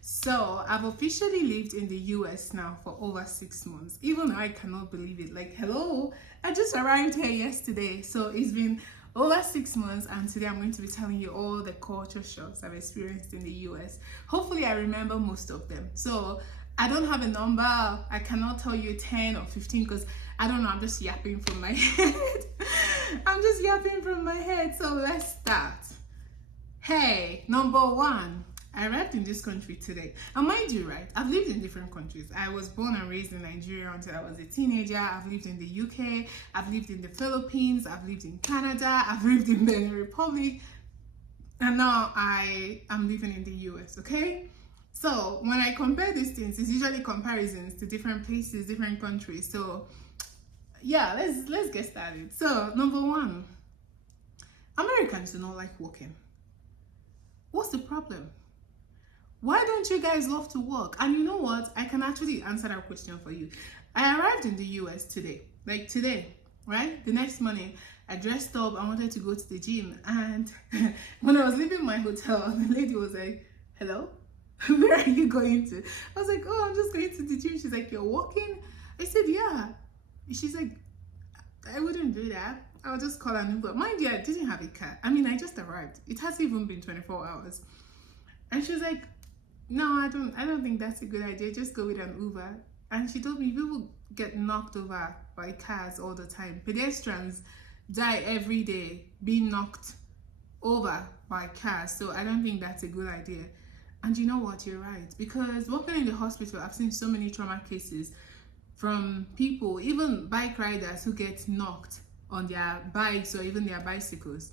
So I've officially lived in the US now for over 6 months. Even I cannot believe it. Like, hello, I just arrived here yesterday. So it's been over 6 months, and today I'm going to be telling you all the culture shocks I've experienced in the US. Hopefully I remember most of them. So I don't have a number. I cannot tell you 10 or 15 because I don't know. I'm just yapping from my head. I'm just yapping from my head. So let's start. Hey, number one, I arrived in this country today. And mind you, right, I've lived in different countries. I was born and raised in Nigeria until I was a teenager. I've lived in the UK, I've lived in the Philippines, I've lived in Canada, I've lived in Benin Republic, and now I am living in the US, okay? So when I compare these things, it's usually comparisons to different places, different countries. So yeah, let's get started. So number one, Americans do not like working. What's the problem? Why don't you guys love to work? And you know what? I can actually answer that question for you. I arrived in the US today. Like today, right? The next morning, I dressed up. I wanted to go to the gym. And when I was leaving my hotel, the lady was like, hello? Where are you going to? I was like, oh, I'm just going to the gym. She's like, you're walking? I said, yeah. She's like, I wouldn't do that. I'll just call an Uber. Mind you, I didn't have a car. I mean, I just arrived. It hasn't even been 24 hours. And she was like, no, I don't think that's a good idea. Just go with an Uber. And she told me people get knocked over by cars all the time. Pedestrians die every day being knocked over by cars. So I don't think that's a good idea. And you know what? You're right. Because working in the hospital, I've seen so many trauma cases from people, even bike riders who get knocked on their bikes or even their bicycles.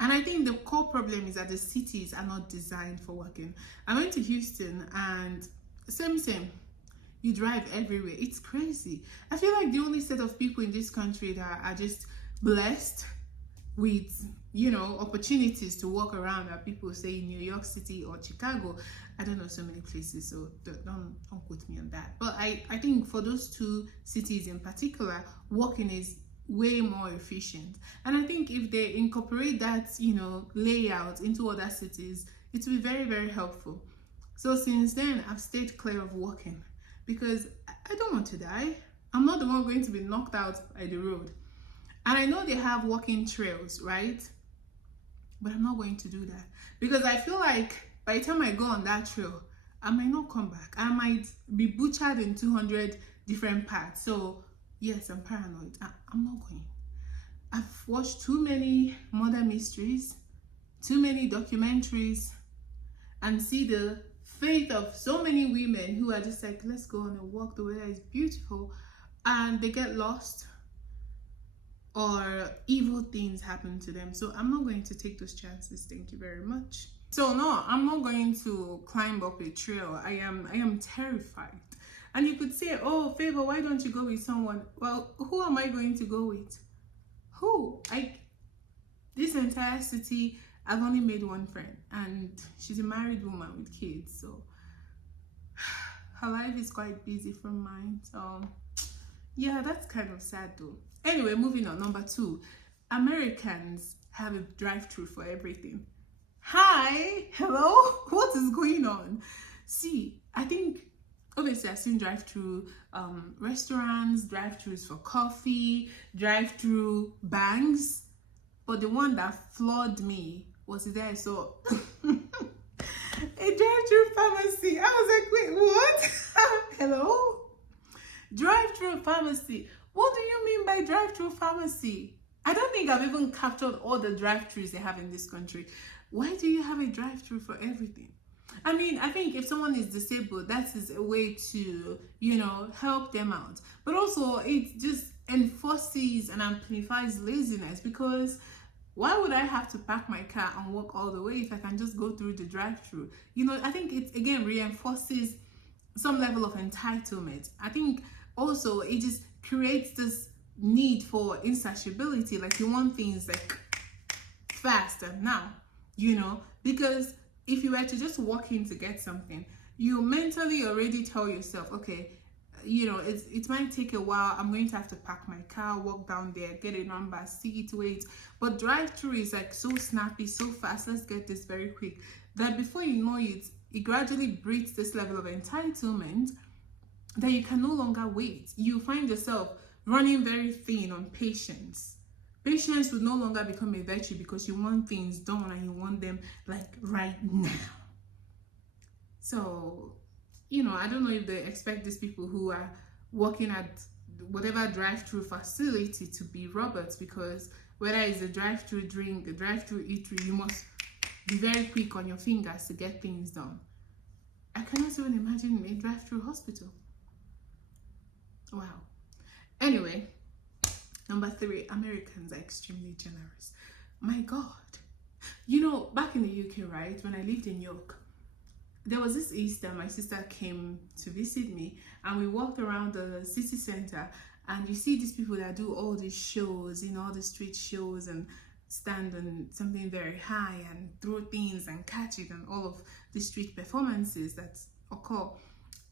And I think the core problem is that the cities are not designed for working. I went to Houston and same. You drive everywhere. It's crazy. I feel like the only set of people in this country that are just blessed with, you know, opportunities to walk around are people say in New York City or Chicago. I don't know so many places, so don't quote me on that. But I think for those two cities in particular, walking is way more efficient. And I think if they incorporate that, you know, layout into other cities, it will be very, very helpful. So since then, I've stayed clear of walking because I don't want to die. I'm not the one going to be knocked out by the road. And I know they have walking trails, right? But I'm not going to do that because I feel like by the time I go on that trail, I might not come back. I might be butchered in 200 different parts. So yes, I'm paranoid. I'm not going. I've watched too many murder mysteries, too many documentaries, and see the faith of so many women who are just like, let's go on a walk. The weather is beautiful. And they get lost or evil things happen to them. So I'm not going to take those chances. Thank you very much. So no, I'm not going to climb up a trail. I am terrified. And you could say, oh, Favor, why don't you go with someone? Well, who am I going to go with? Who? This entire city, I've only made one friend. And she's a married woman with kids. So her life is quite busy from mine. So yeah, that's kind of sad though. Anyway, moving on. Number two, Americans have a drive-through for everything. Hi, hello, what is going on? See, I think obviously I've seen drive-through restaurants, drive-throughs for coffee, drive-through banks, but the one that floored me was there. So a drive-through pharmacy. I was like, wait, what? Hello? Drive-through pharmacy. What do you mean by drive-through pharmacy? I don't think I've even captured all the drive-throughs they have in this country. Why do you have a drive-through for everything? I mean, I think if someone is disabled, that is a way to, you know, help them out. But also, it just enforces and amplifies laziness because why would I have to park my car and walk all the way if I can just go through the drive-through? You know, I think it, again, reinforces some level of entitlement. I think also it just creates this need for insatiability. Like you want things like fast and now, you know, because if you were to just walk in to get something, you mentally already tell yourself, okay, you know, it might take a while. I'm going to have to park my car, walk down there, get a number, see it, wait. But drive-through is like so snappy, so fast. Let's get this very quick. that before you know it, it gradually breeds this level of entitlement that you can no longer wait. You find yourself running very thin on patience. Patience would no longer become a virtue because you want things done and you want them like right now. So, I don't know if they expect these people who are working at whatever drive-through facility to be robots, because whether it's a drive-through drink, a drive-through eatery, you must be very quick on your fingers to get things done. I cannot even imagine a drive-through hospital. Wow. Anyway, number 3, Americans are extremely generous. My God. Back in the UK, right, when I lived in York, there was this Easter, my sister came to visit me, and we walked around the city center, and you see these people that do all these shows, all the street shows, and stand on something very high and throw things and catch it, and all of the street performances that occur.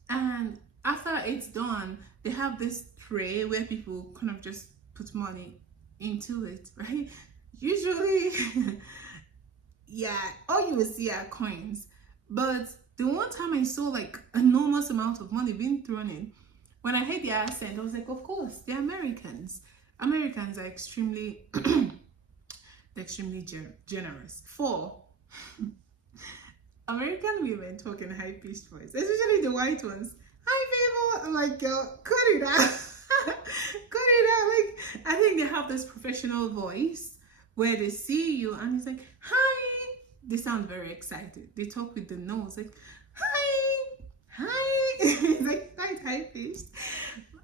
And after it's done, they have this tray where people kind of just put money into it, right? Usually, yeah, all you will see are coins. But the one time I saw like enormous amount of money being thrown in, when I heard the accent, I was like, of course, they're Americans. Americans are extremely, extremely generous. 4, American women talk in high-pitched voice, especially the white ones. Hi, people. I'm like, girl, cut it out. Cut it out. Like, I think they have this professional voice where they see you and it's like, hi. They sound very excited. They talk with the nose, like, hi. It's like quite high-pitched.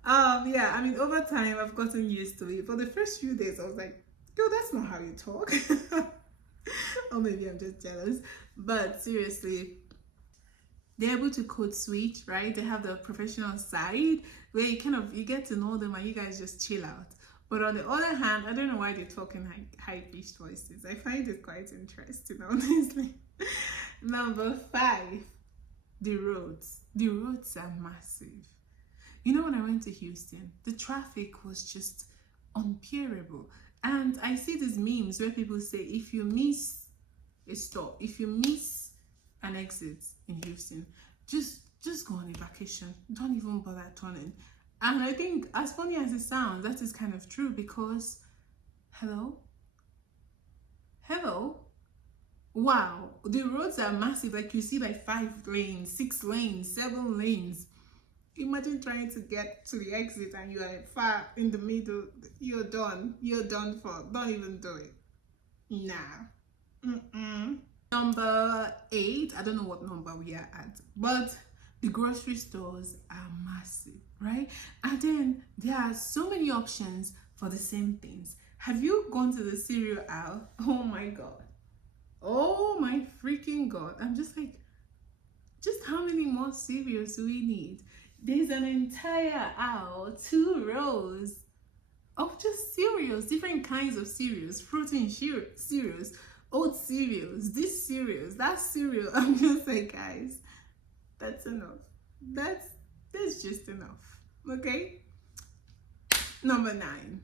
Yeah, I mean, over time, I've gotten used to it. For the first few days, I was like, yo, that's not how you talk. Or maybe I'm just jealous. But seriously, they're able to code switch, right? They have the professional side where you get to know them and you guys just chill out. But on the other hand, I don't know why they talk in high-pitched voices. I find it quite interesting, honestly. Number 5, the roads. The roads are massive. When I went to Houston, the traffic was just unbearable. And I see these memes where people say, if you miss a stop, if you miss an exit in Houston, just go on a vacation. Don't even bother turning. And I think, as funny as it sounds, that is kind of true, because hello, wow, the roads are massive. Like, you see like 5 lanes, 6 lanes, 7 lanes. Imagine trying to get to the exit and you are far in the middle. You're done for. Don't even do it. Nah. Number 8, I don't know what number we are at, but the grocery stores are massive, right? And then there are so many options for the same things. Have you gone to the cereal aisle? Oh my God. Oh my freaking God. I'm just like, just how many more cereals do we need? There's an entire aisle, 2 rows of just cereals, different kinds of cereals, protein cereals, oat cereals, this cereals, that cereal. I'm just like, guys, that's enough. That's just enough. Okay? Number 9.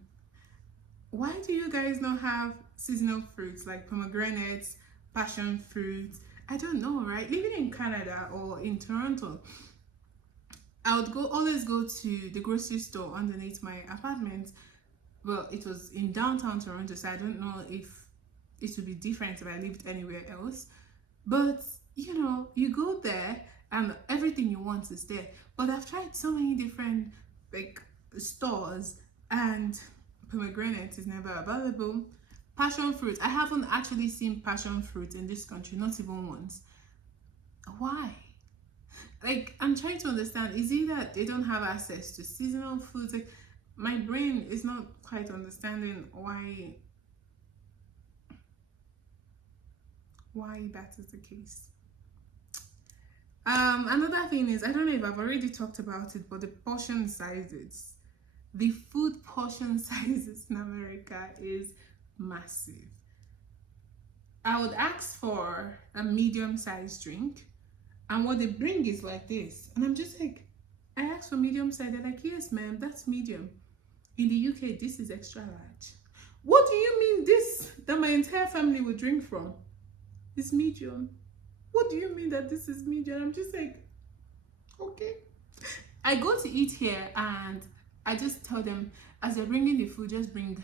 Why do you guys not have seasonal fruits like pomegranates, passion fruit? I don't know, right? Living in Canada or in Toronto, I would always go to the grocery store underneath my apartment. Well, it was in downtown Toronto, so I don't know if it would be different if I lived anywhere else. But, you go there and everything you want is there. But I've tried so many different stores, and pomegranate is never available. Passion fruit, I haven't actually seen passion fruit in this country, not even once. Why? I'm trying to understand, is it that they don't have access to seasonal foods? My brain is not quite understanding why that is the case. Another thing is, I don't know if I've already talked about it, but the portion sizes, the food portion sizes in America is massive. I would ask for a medium-sized drink, and what they bring is like this, and I'm just like, I asked for medium size. They're like, yes ma'am, that's medium. In the UK, this is extra large. What do you mean this that my entire family would drink from? It's medium. What do you mean that this is medium? I'm just like, okay. I go to eat here and I just tell them, as they're bringing the food, just bring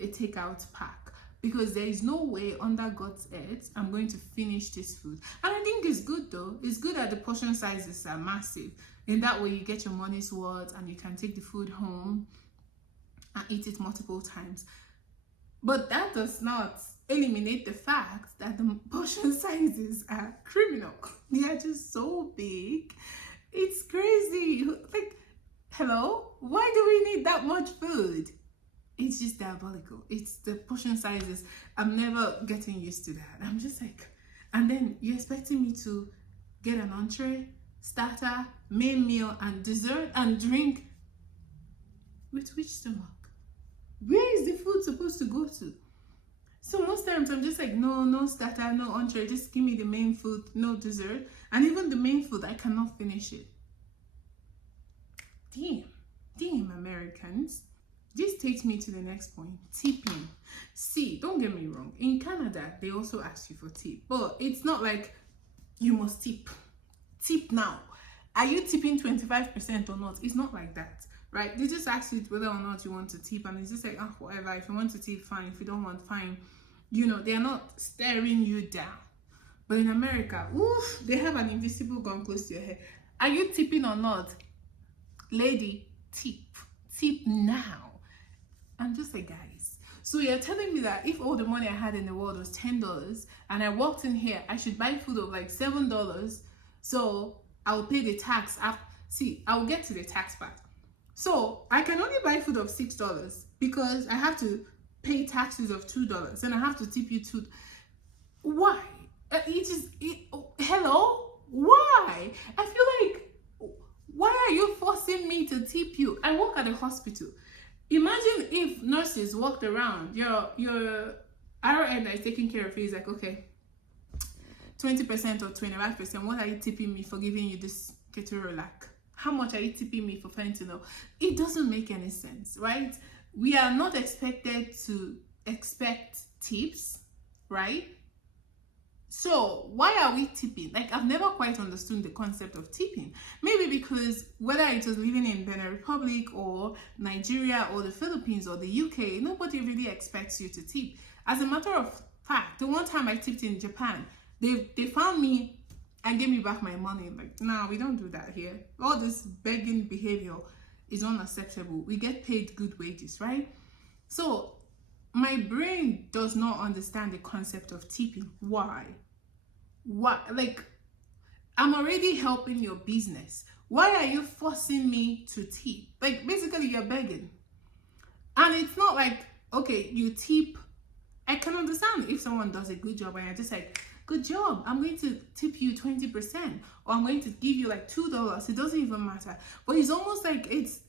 a takeout pack, because there is no way under God's earth I'm going to finish this food. And I think it's good though. It's good that the portion sizes are massive. In that way, you get your money's worth and you can take the food home and eat it multiple times. But that does not eliminate the fact that the portion sizes are criminal. They are just so big. It's crazy. Like, hello? Why do we need that much food? It's just diabolical. It's the portion sizes. I'm never getting used to that. I'm just like, and then you're expecting me to get an entree, starter, main meal, and dessert and drink. With which stomach? Where is the food supposed to go to? So most times I'm just like, no starter, no entree, just give me the main food, no dessert. And even the main food, I cannot finish it. Damn Americans. This takes me to the next point, tipping. See, don't get me wrong, in Canada, they also ask you for tip, but it's not like you must tip. Tip now. Are you tipping 25% or not? It's not like that, right? They just ask you whether or not you want to tip, and it's just like, whatever. If you want to tip, fine. If you don't want, fine. You know, they're not staring you down. But in America, oof, they have an invisible gun close to your head. Are you tipping or not? Lady, tip. Tip now. I'm just like, guys. So you're telling me that if all the money I had in the world was $10 and I walked in here, I should buy food of like $7. So I'll pay the tax after. See, I'll get to the tax part. So I can only buy food of $6 because I have to pay taxes of $2 and I have to tip you $2. Why? Hello? Why? I feel like, why are you forcing me to tip you? I work at a hospital. Imagine if nurses walked around, your RN that is taking care of you is like, okay, 20% or 25%, what are you tipping me for giving you this ketorolac? How much are you tipping me for fentanyl? It doesn't make any sense, right? We are not expected to expect tips, right? So why are we tipping? Like, I've never quite understood the concept of tipping. Maybe because whether it was living in Benin Republic or Nigeria or the Philippines or the UK, nobody really expects you to tip. As a matter of fact, the one time I tipped in Japan, they found me and gave me back my money. Like, no, we don't do that here. All this begging behavior is unacceptable. We get paid good wages, right? So my brain does not understand the concept of tipping. Why? Like, I'm already helping your business. Why are you forcing me to tip? Like, basically you're begging. And it's not like, okay, you tip. I can understand if someone does a good job and you're just like, good job, I'm going to tip you 20%, or I'm going to give you like $2. It doesn't even matter. But it's almost like it's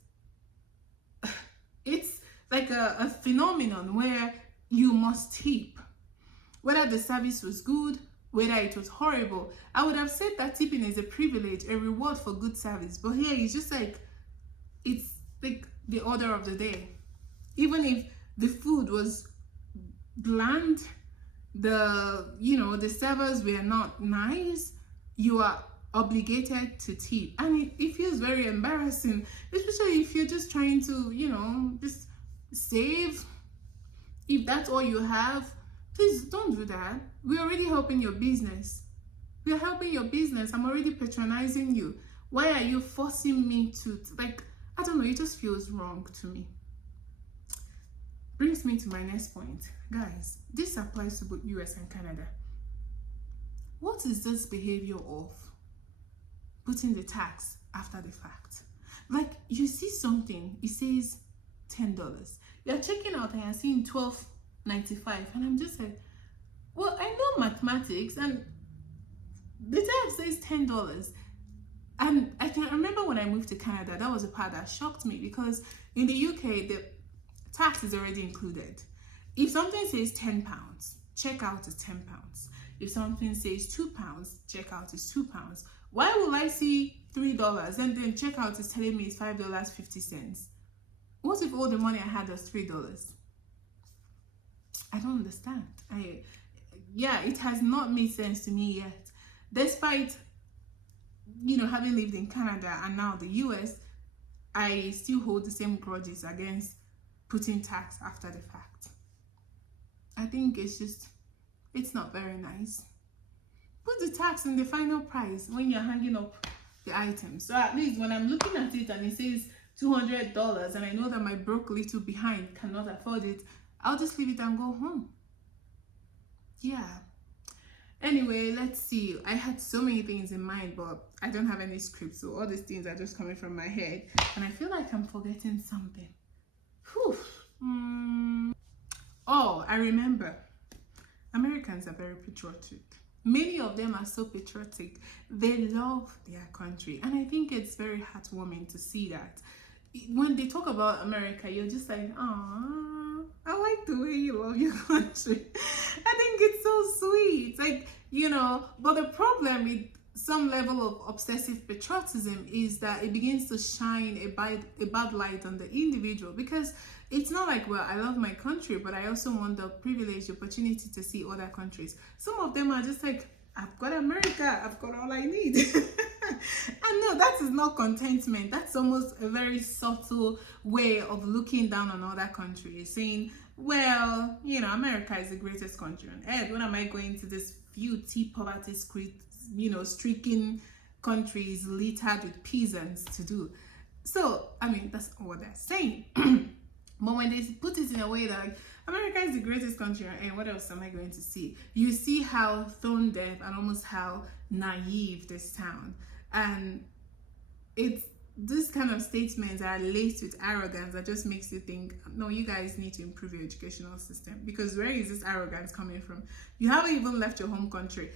like a phenomenon where you must tip. Whether the service was good, whether it was horrible, I would have said that tipping is a privilege, a reward for good service. But here it's just like, it's like the order of the day. Even if the food was bland, the servers were not nice, you are obligated to tip. And it feels very embarrassing, especially if you're just trying to, just save. If that's all you have, please don't do that. We're already helping your business. We're helping your business. I'm already patronizing you. Why are you forcing me to, like, I don't know, it just feels wrong to me. Brings me to my next point. Guys, this applies to both US and Canada. What is this behavior of putting the tax after the fact? Like, you see something, it says $10. You're checking out and you're seeing $12.95, and I'm just like, well, I know mathematics, and the tax says $10. And I can remember when I moved to Canada, that was a part that shocked me, because in the UK, the tax is already included. If something says £10, checkout is £10. If something says £2, checkout is £2. Why will I see $3 and then checkout is telling me it's $5.50? What if all the money I had was $3? I don't understand. It has not made sense to me yet. despite having lived in Canada and now the US, I still hold the same grudges against putting tax after the fact. I think it's not very nice. Put the tax in the final price when you're hanging up the items. So at least when I'm looking at it and it says $200 and I know that my broke little behind cannot afford it, I'll just leave it and go home. Yeah. Anyway, let's see. I had so many things in mind, but I don't have any script, so all these things are just coming from my head, and I feel like I'm forgetting something. Whew. Oh, I remember. Americans are very patriotic. Many of them are so patriotic. They love their country, and I think it's very heartwarming to see that. When they talk about America, you're just like, "Aww, I like the way you love your country." I think it's so sweet. Like, but the problem with some level of obsessive patriotism is that it begins to shine a bad light on the individual, because it's not like, well, I love my country, but I also want the privilege, the opportunity to see other countries. Some of them are just like, I've got America, I've got all I need. And no, that is not contentment. That's almost a very subtle way of looking down on other countries, saying, well, America is the greatest country on earth. What am I going to this few poverty stricken countries littered with peasants to do? So, I mean, that's what they're saying. But when they put it in a way that, like, America is the greatest country, and what else am I going to see? You see how tone deaf and almost how naive they sound. And it's this kind of statements are laced with arrogance that just makes you think, no, you guys need to improve your educational system. Because where is this arrogance coming from? You haven't even left your home country.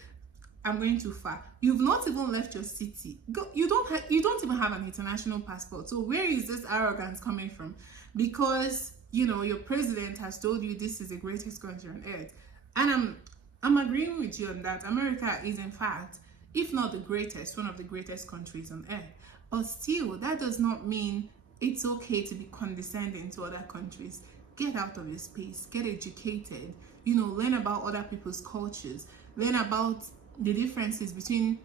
I'm going too far. You've not even left your city. You don't even have an international passport. So where is this arrogance coming from? Because your president has told you this is the greatest country on earth, and I'm agreeing with you on that. America is, in fact, if not the greatest, one of the greatest countries on earth. But still, that does not mean it's okay to be condescending to other countries. Get out of your space. Get educated. Learn about other people's cultures. Learn about the differences between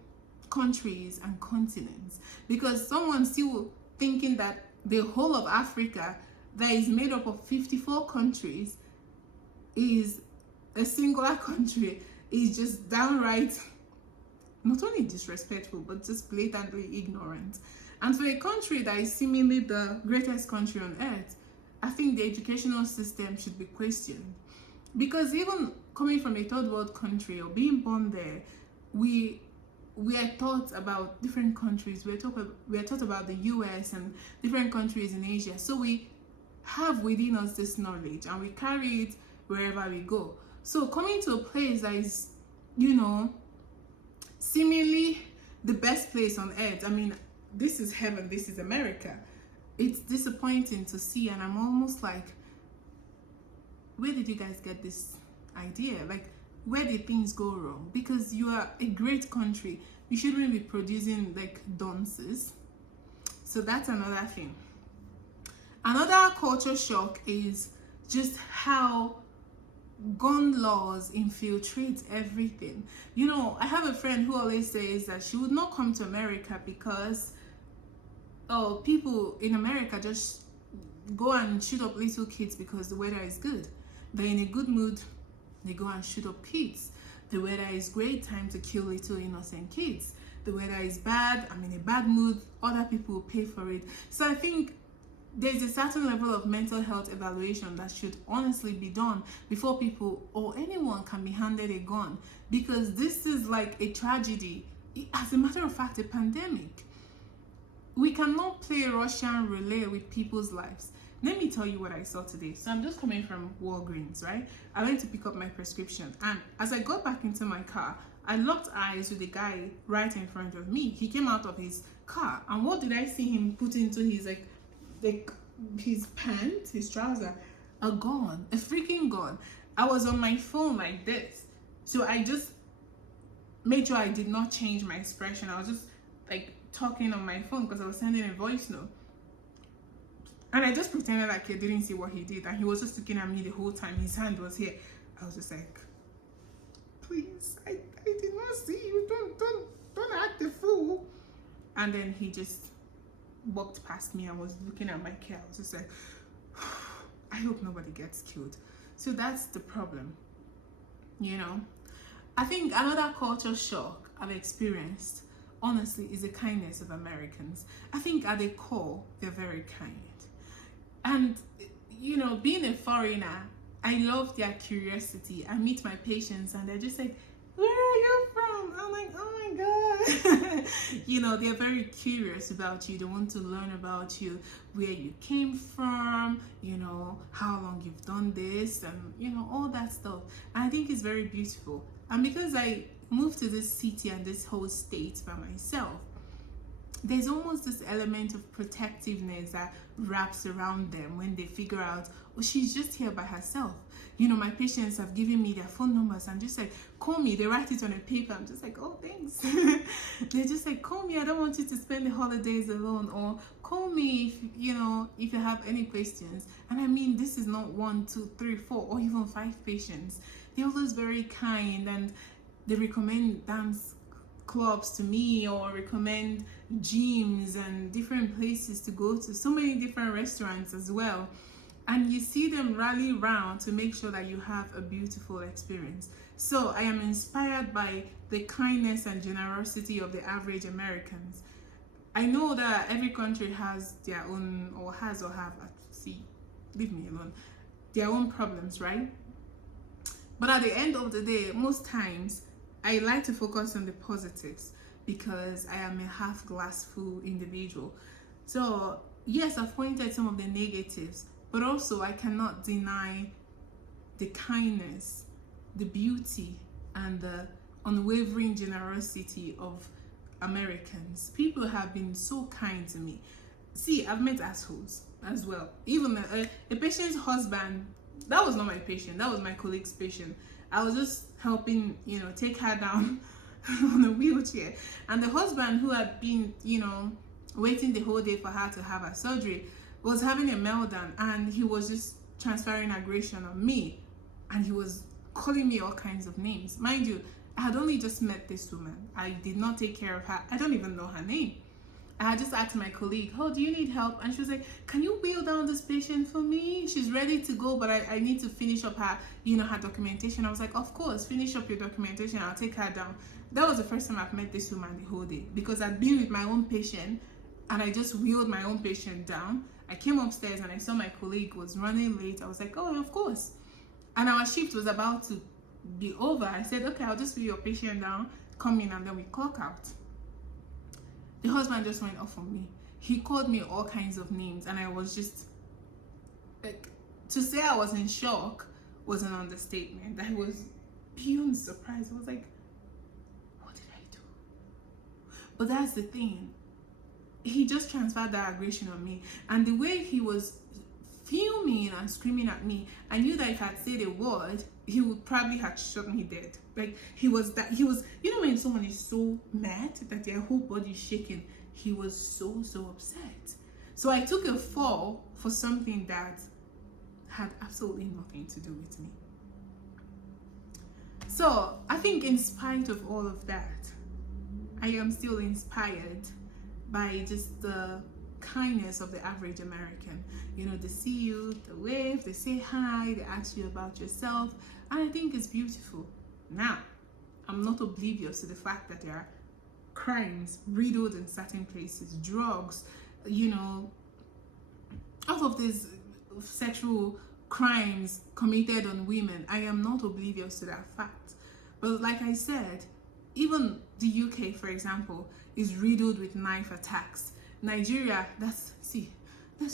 countries and continents. Because someone's still thinking that the whole of Africa, that is made up of 54 countries, is a singular country, is just downright not only disrespectful, but just blatantly ignorant. And for a country that is seemingly the greatest country on earth, I think the educational system should be questioned. Because even coming from a third world country or being born there, we are taught about different countries. We are taught about the US and different countries in Asia. So we have within us this knowledge and we carry it wherever we go. So coming to a place that is, seemingly the best place on earth, I mean, this is heaven, this is America. It's disappointing to see, and I'm almost like, where did you guys get this idea? Like, where did things go wrong? Because you are a great country. You shouldn't be producing like dunces. So that's another thing. Another culture shock is just how gun laws infiltrate everything. I have a friend who always says that she would not come to America because people in America just go and shoot up little kids because the weather is good. They're in a good mood, they go and shoot up kids. The weather is great, time to kill little innocent kids. The weather is bad, I'm in a bad mood, other people will pay for it. So I think there's a certain level of mental health evaluation that should honestly be done before people or anyone can be handed a gun, because this is like a tragedy. As a matter of fact, a pandemic. We cannot play Russian roulette with people's lives. Let me tell you what I saw today. So I'm just coming from Walgreens, right? I went to pick up my prescription, and as I got back into my car, I locked eyes with the guy right in front of me. He came out of his car, and what did I see him put into his his pants, his trouser? A gun, a freaking gun. I was on my phone like this, so I just made sure I did not change my expression. I was just like talking on my phone because I was sending a voice note, and I just pretended like I didn't see what he did, and he was just looking at me the whole time. His hand was here. I was just like, please, I did not see you. Don't act the fool. And then he just walked past me and was looking at my care. I was just like, I hope nobody gets killed. So that's the problem, you know. I think another culture shock I've experienced, honestly, is the kindness of Americans. I think at the core, they're very kind. And, you know, being a foreigner, I love their curiosity. I meet my patients and they're just like, where are you from? I'm like, oh my God. You know, they're very curious about you. They want to learn about you, where you came from, you know, how long you've done this, and, you know, all that stuff. And I think it's very beautiful. And because I moved to this city and this whole state by myself, there's almost this element of protectiveness that wraps around them when they figure out, oh, she's just here by herself. You know, my patients have given me their phone numbers and just like, call me. They write it on a paper. I'm just like, oh, thanks. They're just like, call me. I don't want you to spend the holidays alone. Or call me if, you know, if you have any questions. And I mean, this is not 1, 2, 3, 4, or even 5 patients. They're always very kind and they recommend dance clubs to me or recommend gyms and different places to go to, so many different restaurants as well. And you see them rally around to make sure that you have a beautiful experience. So I am inspired by the kindness and generosity of the average Americans. I know that every country has their own, or has or have, see, leave me alone, their own problems, right? But at the end of the day, most times, I like to focus on the positives because I am a half glass full individual. So yes, I've pointed some of the negatives, but also I cannot deny the kindness, the beauty, and the unwavering generosity of Americans. People have been so kind to me. See, I've met assholes as well. Even a patient's husband, that was not my patient, that was my colleague's patient. I was just helping, you know, take her down on a wheelchair. And the husband, who had been, you know, waiting the whole day for her to have her surgery, was having a meltdown and he was just transferring aggression on me. And he was calling me all kinds of names. Mind you, I had only just met this woman. I did not take care of her. I don't even know her name. I had just asked my colleague, oh, do you need help? And she was like, can you wheel down this patient for me? She's ready to go, but I need to finish up her, you know, her documentation. I was like, of course, finish up your documentation. I'll take her down. That was the first time I've met this woman the whole day, because I'd been with my own patient and I just wheeled my own patient down. I came upstairs and I saw my colleague was running late. I was like, oh, of course. And our shift was about to be over. I said, okay, I'll just wheel your patient down, come in, and then we clock out. The husband just went off on me. He called me all kinds of names and I was just like, to say I was in shock was an understatement. I was beyond surprised. I was like, what did I do? But that's the thing. He just transferred that aggression on me. And the way he was fuming and screaming at me, I knew that if I had said a word, he would probably have shot me dead. Like, he was, you know, when someone is so mad that their whole body is shaking, he was so upset. So I took a fall for something that had absolutely nothing to do with me. So I think in spite of all of that, I am still inspired by just the kindness of the average American. You know, they see you, they wave, they say hi, they ask you about yourself, and I think it's beautiful. Now, I'm not oblivious to the fact that there are crimes riddled in certain places, drugs, you know, all of these sexual crimes committed on women. I am not oblivious to that fact. But like I said, even the UK, for example, is riddled with knife attacks. Nigeria, let's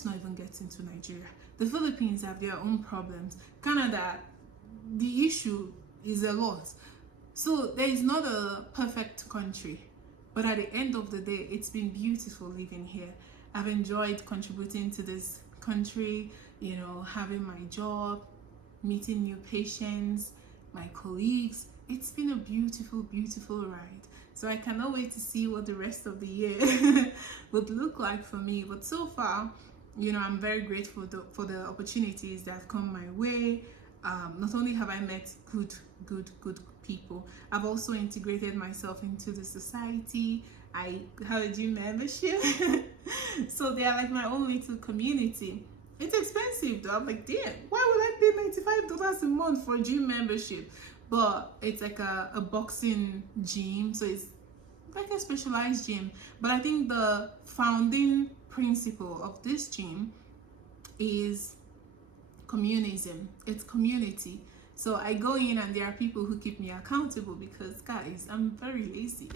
not even get into Nigeria. The Philippines have their own problems. Canada, the issue is a lot. So there is not a perfect country, but at the end of the day, it's been beautiful living here. I've enjoyed contributing to this country, you know, having my job, meeting new patients, my colleagues. It's been a beautiful ride. So I cannot wait to see what the rest of the year would look like for me. But so far, you know, I'm very grateful for the opportunities that have come my way. Not only have I met good people, I've also integrated myself into the society. I have a gym membership. So they are like my own little community. It's expensive though. I'm like, damn, why would I pay $95 a month for a gym membership? But it's like a boxing gym, so it's like a specialized gym. But I think the founding principle of this gym is communism. It's community. So I go in and there are people who keep me accountable because, guys, I'm very lazy.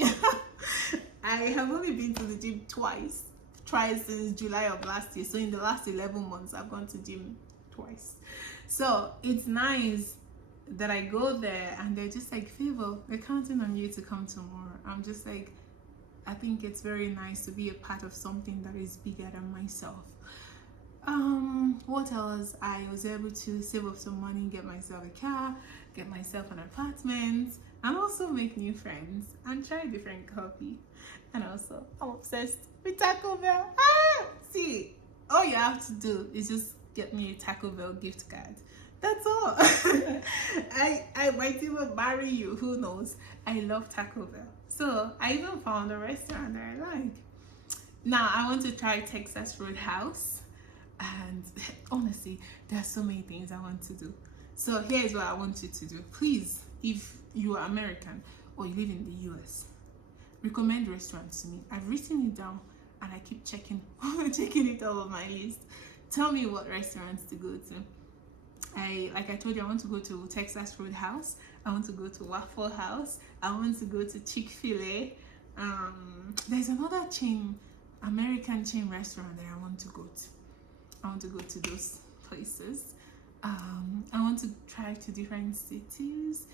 I have only been to the gym twice. Tried since July of last year. So in the last 11 months, I've gone to gym twice. So it's nice that I go there and they're just like, Favor, we're counting on you to come tomorrow. I'm just like, I think it's very nice to be a part of something that is bigger than myself. What else? I was able to save up some money, get myself a car, get myself an apartment, and also make new friends and try different coffee. And also, I'm obsessed with Taco Bell. See, all you have to do is just get me a Taco Bell gift card. That's all. I might even marry you, who knows. I love Taco Bell. So I even found a restaurant that I like. Now I want to try Texas Roadhouse. And honestly, there are so many things I want to do. So here's what I want you to do. Please, if you are American or you live in the US, recommend restaurants to me. I've written it down and I keep checking it all on my list. Tell me what restaurants to go to. Like I told you, I want to go to Texas Roadhouse. I want to go to Waffle House. I want to go to Chick-fil-A. There's another chain, American chain restaurant that I want to go to. I want to go to those places. I want to try to different cities.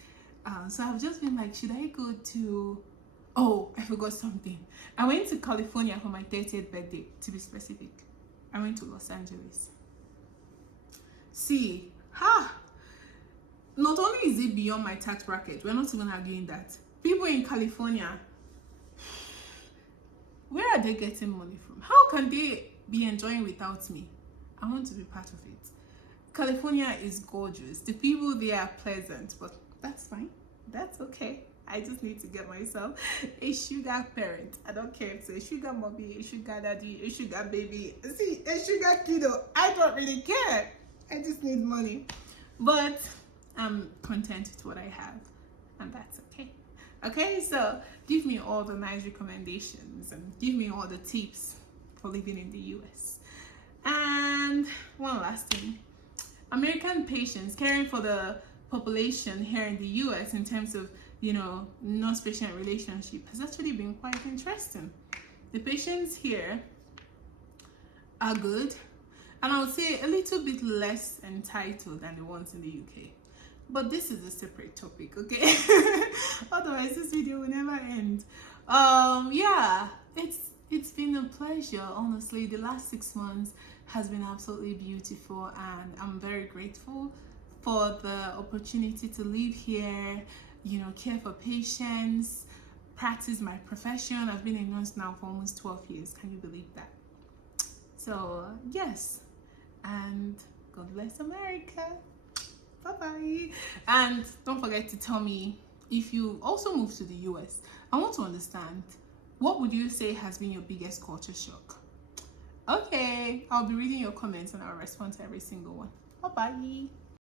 So I've just been like, should I go to... Oh, I forgot something. I went to California for my 30th birthday, to be specific. I went to Los Angeles. See, not only is it beyond my tax bracket, we're not even arguing that. People in California, where are they getting money from? How can they be enjoying without me? I want to be part of it. California is gorgeous. The people there are pleasant, but that's fine. That's okay. I just need to get myself a sugar parent. I don't care if it's a sugar mommy, a sugar daddy, a sugar baby, see, a sugar kiddo. I don't really care. I just need money. But I'm content with what I have, and that's okay. Okay, so give me all the nice recommendations and give me all the tips for living in the US. And one last thing, American patients caring for the population here in the US in terms of, you know, nurse-patient relationship has actually been quite interesting. The patients here are good, and I would say a little bit less entitled than the ones in the UK. But this is a separate topic, okay? Otherwise, this video will never end. Yeah, it's been a pleasure, honestly. The last 6 months has been absolutely beautiful, and I'm very grateful for the opportunity to live here, you know, care for patients, practice my profession. I've been a nurse now for almost 12 years. Can you believe that? So, yes. And God bless America. Bye-bye. And don't forget to tell me if you also moved to the US. I want to understand, what would you say has been your biggest culture shock? Okay, I'll be reading your comments and I'll respond to every single one. Bye-bye.